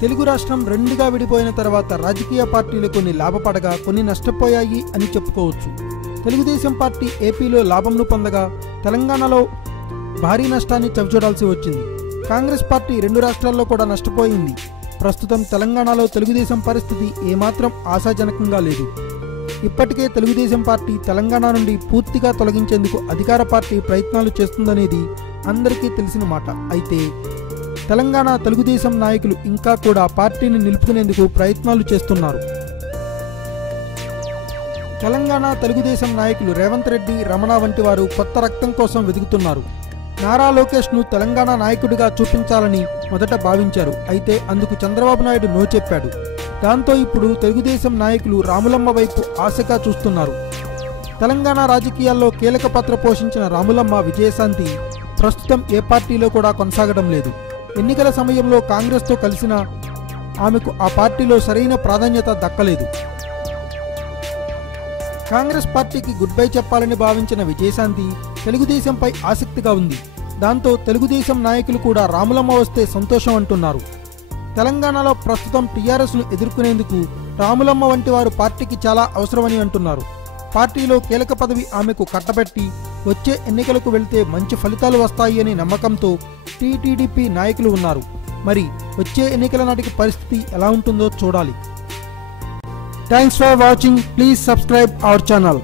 తెలుగు రాష్ట్రం రెండుగా విడిపోయిన తర్వాత రాజకీయ పార్టీలు కొన్ని లాభపడగా కొన్ని నష్టపోయాయి అని చెప్పుకోవచ్చు. తెలుగుదేశం పార్టీ ఏపీలో లాభంను పొందగా తెలంగాణలో భారీ నష్టాన్ని చవిచూడాల్సి వచ్చింది. కాంగ్రెస్ పార్టీ రెండు రాష్ట్రాల్లో కూడా నష్టపోయింది. ప్రస్తుతం తెలంగాణలో తెలుగుదేశం పరిస్థితి ఏమాత్రం ఆశాజనకంగా లేదు. ఇప్పటికే తెలుగుదేశం పార్టీ తెలంగాణ నుండి పూర్తిగా తొలగించేందుకు అధికార పార్టీ ప్రయత్నాలు చేస్తుందనేది అందరికీ తెలిసిన మాట. అయితే తెలంగాణ తెలుగుదేశం నాయకులు ఇంకా కూడా పార్టీని నిలుపుకునేందుకు ప్రయత్నాలు చేస్తున్నారు. తెలంగాణ తెలుగుదేశం నాయకులు రేవంత్ రెడ్డి, రమణ వంటి వారు కొత్త రక్తం కోసం వెతుకుతున్నారు. నారా లోకేష్ను తెలంగాణ నాయకుడిగా చూపించాలని మొదట భావించారు. అయితే అందుకు చంద్రబాబు నాయుడు నో చెప్పాడు. దాంతో ఇప్పుడు తెలుగుదేశం నాయకులు రాములమ్మ వైపు ఆశగా చూస్తున్నారు. తెలంగాణ రాజకీయాల్లో కీలక పాత్ర పోషించిన రాములమ్మ విజయశాంతి ప్రస్తుతం ఏ పార్టీలో కూడా కొనసాగడం లేదు. ఎన్నికల సమయంలో కాంగ్రెస్తో కలిసిన ఆమెకు ఆ పార్టీలో సరైన ప్రాధాన్యత దక్కలేదు. కాంగ్రెస్ పార్టీకి గుడ్ బై చెప్పాలని భావించిన విజయశాంతి తెలుగుదేశంపై ఆసక్తిగా ఉంది. దాంతో తెలుగుదేశం నాయకులు కూడా రాములమ్మ వస్తే సంతోషం అంటున్నారు. తెలంగాణలో ప్రస్తుతం టీఆర్ఎస్ను ఎదుర్కొనేందుకు రాములమ్మ వంటి వారు పార్టీకి చాలా అవసరమని అంటున్నారు. పార్టీలో కీలక పదవి ఆమెకు కట్టబెట్టి వచ్చే ఎన్నికలకు వెళ్తే మంచి ఫలితాలు వస్తాయి అనే నమ్మకంతో టీటీడీపీ నాయకులు ఉన్నారు. మరి వచ్చే ఎన్నికల నాటికి పరిస్థితి ఎలా ఉంటుందో చూడాలి. Thanks for watching. Please subscribe our channel.